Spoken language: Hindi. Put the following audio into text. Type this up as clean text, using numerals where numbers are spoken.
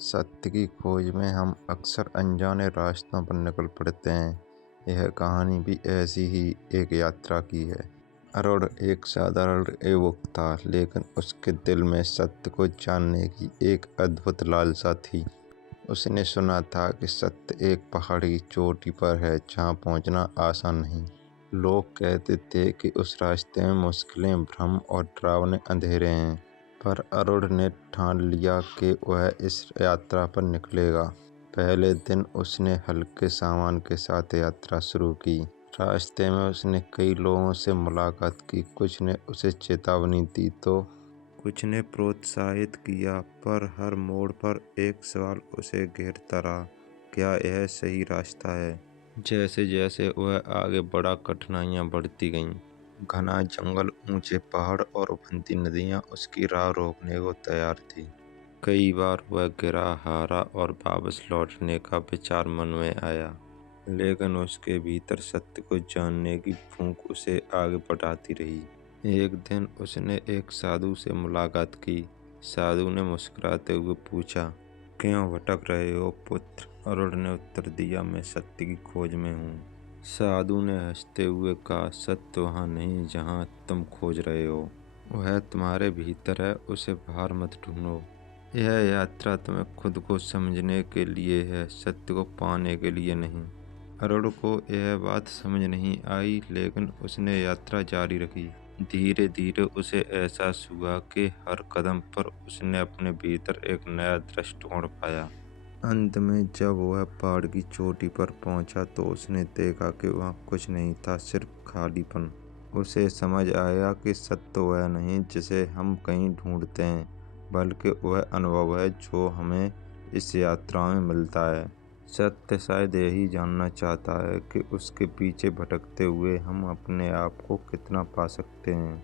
सत्य की खोज में हम अक्सर अनजाने रास्तों पर निकल पड़ते हैं। यह कहानी भी ऐसी ही एक यात्रा की है। अरुण एक साधारण युवक था, लेकिन उसके दिल में सत्य को जानने की एक अद्भुत लालसा थी। उसने सुना था कि सत्य एक पहाड़ी की चोटी पर है, जहाँ पहुँचना आसान नहीं। लोग कहते थे कि उस रास्ते में मुश्किलें, भ्रम और डरावने अंधेरे हैं। पर अरुण ने ठान लिया कि वह इस यात्रा पर निकलेगा। पहले दिन उसने हल्के सामान के साथ यात्रा शुरू की। रास्ते में उसने कई लोगों से मुलाकात की। कुछ ने उसे चेतावनी दी तो कुछ ने प्रोत्साहित किया, पर हर मोड़ पर एक सवाल उसे घेरता रहा, क्या यह सही रास्ता है? जैसे जैसे वह आगे बढ़ा, कठिनाइयां बढ़ती गईं। घना जंगल, ऊंचे पहाड़ और उफनती नदियां उसकी राह रोकने को तैयार थी। कई बार वह गिरा, हारा और वापस लौटने का विचार मन में आया, लेकिन उसके भीतर सत्य को जानने की भूख उसे आगे बढ़ाती रही। एक दिन उसने एक साधु से मुलाकात की। साधु ने मुस्कुराते हुए पूछा, क्यों भटक रहे हो पुत्र? अरुण ने उत्तर दिया, मैं सत्य की खोज में हूँ। साधु ने हंसते हुए कहा, सत्य वहाँ नहीं जहाँ तुम खोज रहे हो, वह तुम्हारे भीतर है, उसे बाहर मत ढूंढो। यह यात्रा तुम्हें खुद को समझने के लिए है, सत्य को पाने के लिए नहीं। अरुण को यह बात समझ नहीं आई, लेकिन उसने यात्रा जारी रखी। धीरे धीरे उसे एहसास हुआ कि हर कदम पर उसने अपने भीतर एक नया दृष्टिकोण पाया। अंत में जब वह पहाड़ की चोटी पर पहुंचा तो उसने देखा कि वहाँ कुछ नहीं था, सिर्फ खालीपन। उसे समझ आया कि सत्य वह नहीं जिसे हम कहीं ढूंढते हैं, बल्कि वह अनुभव है जो हमें इस यात्रा में मिलता है। सत्य शायद यही जानना चाहता है कि उसके पीछे भटकते हुए हम अपने आप को कितना पा सकते हैं।